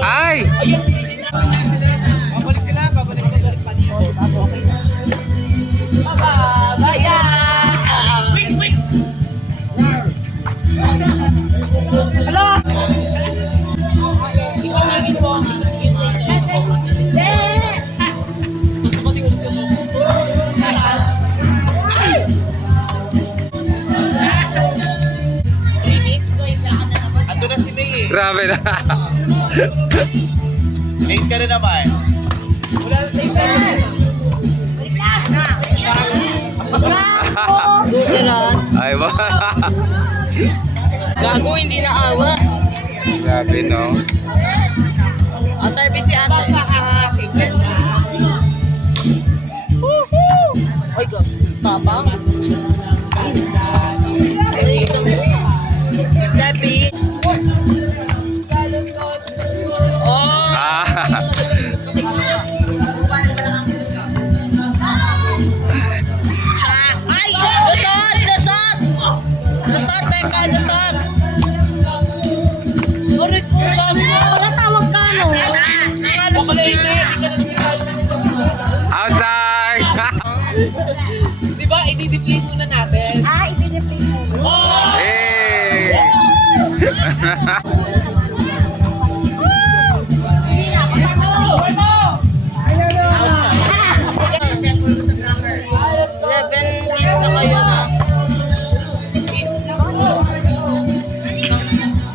Ay! Babalik sila, babalik pa dito. Okay na. Babayan! Wait, wait! Hello! Ikaw na ginawa mo. Ando na si May eh. Grabe na. Late ka na naman. Wala na sa isa. Ay ba? Gago, hindi na awa. Grabe no. Service si ate. Oy, go. Papa. Ay, ito. Steppy. Oh. Ah. Ay! Lasad! Lasad! Lasad! Teka, lasad! Aray ko, bago. Wala tawag ka, no? Outside. Diba, i-deplete muna natin. I-deplete mo. Hey.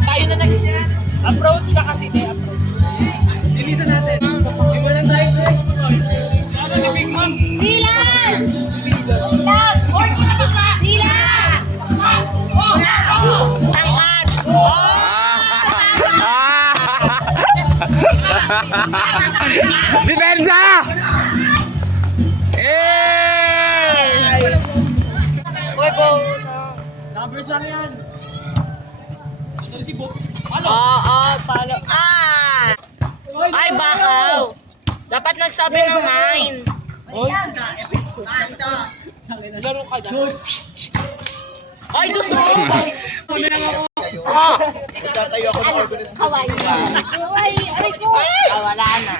Tayo na approach ka kasi de approach. Delete natin. Iwanan tayo break. Ano si Big Mom? Dilan! Dilan! Orky na ba ka? Dilan! Tangkad! Depensa! Eh! Uy, go! Numbers lang yan. Ano si Bob? Ano? Oo, palo. Ah! Ay, bakaw! Dapat nagsabi ng mine. Oy. Laro ka dyan. Ay, gusto mo! Una lang ako. Oh! Tatayo ako ng organization. Kawaii. Ay, aray ko. Ah, wala na.